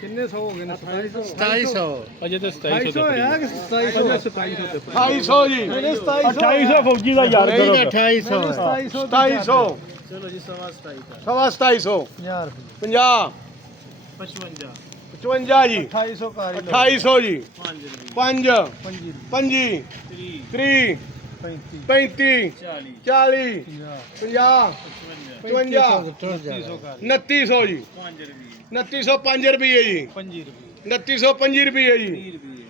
किन्ने सौ हो गए ना? 2700 ਅਜੇ ਤਾਂ 2700 है कि 2700 2800 जी 2800 ਫੌਜੀ ਦਾ ਯਾਰ ਕਰੋ 2800 2700 ਚਲੋ ਜੀ 2700 सवा 2700 50 55 55 जी 2800 का 2800 जी 5 5 ਰੁਪਏ 5 30 30 35 35 40 40 50 55 2900 जी 5 ਰੁਪਏ 2905 रुपये जी 5 ਰੁਪਏ 2905 रुपये जी 30 ਰੁਪਏ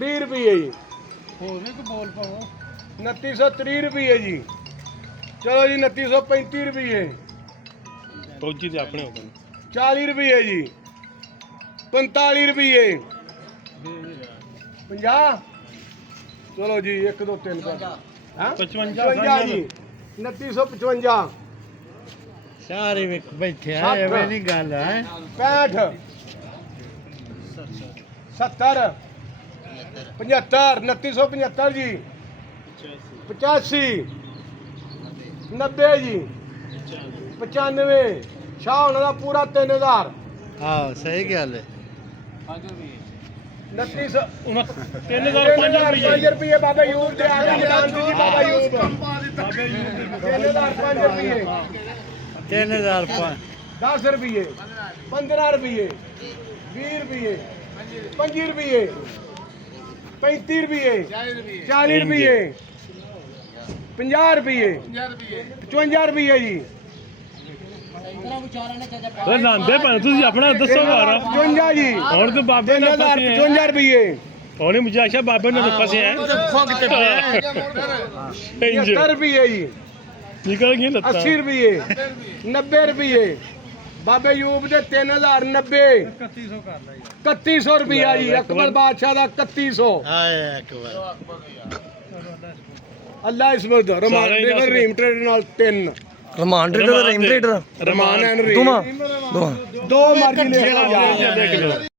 30 रुपये जी ਹੋਰ ਵੀ ਕੋ ਬੋਲ ਪਾਓ 2930 रुपये जी चलो जी 2935 रुपये ਫੌਜੀ ਦੇ ਆਪਣੇ ਹੋ ਗਏ 40 रुपये जी 45 रुपये 50 चलो जी 1 2 3 हाँ 55 जी 2955 ਸਾਰੇ ਵੇਖ ਬੈਠੇ ਆ ਸੱਤ। ਐਵੇਂ ਨਹੀਂ ਗੱਲ ਹੈ 65 70 75 2975 जी 85 90 जी 95 शाह ਉਹਨਾਂ ਦਾ ਪੂਰਾ 3000 ਆਹ ਸਹੀ ਗੱਲ ਹੈ 2900 3005 ਰੁਪਏ ਬਾਬਾ ਯੂਬ ਦੇ ਆ ਗਏ ਜਾਨ ਜੀ ਬਾਬਾ ਯੂਬ 3005 ਰੁਪਏ 3000 10 ਰੁਪਏ 15 ਰੁਪਏ 20 ਰੁਪਏ 25 ਰੁਪਏ 35 ਰੁਪਏ 40 ਰੁਪਏ 50 ਰੁਪਏ 55 ਰੁਪਏ ਜੀ ਓਏ ਲਾਂਦੇ ਭਾਂ ਤੁਸੀਂ ਆਪਣਾ ਦੱਸੋ ਘਰ 55 ਜੀ ਹੁਣ ਤੇ ਬਾਬੇ ਨੇ ਫਸੇ 55 ਰੁਪਏ ਉਹਨੇ ਮੁਜਾਸ਼ਾ ਬਾਬੇ ਨੇ ਤਾਂ ਫਸੇ ਹੈ ਫੁੱਕ ਤੇ 70 ਰੁਪਏ ਜੀ ਨਿਕਲ ਗਈ ਲੱਤਾਂ 80 ਰੁਪਏ 90 ਰੁਪਏ ਬਾਬੇ ਯੂਬ ਦੇ 3090 3100 ਕਰ ਲੈ 3100 ਰੁਪਿਆ ਜੀ ਅਕਬਰ ਬਾਦਸ਼ਾਹ ਦਾ 3100 ਆਏ ਅਕਬਰ ਅੱਲਾ ਇਸਮਤ ਰਮਾਨ ਸਾਰੇ ਰਿਵਰ ਰੀਮ ਟ੍ਰੇਡਰ ਨਾਲ 3 Raman trader Rahim trader Raman and Reem ਦੋਵਾਂ ਦੋ ਮਰਜ਼ੀ ਲੈ ਲਓ ਯਾਰ ਦੇਖ ਲਓ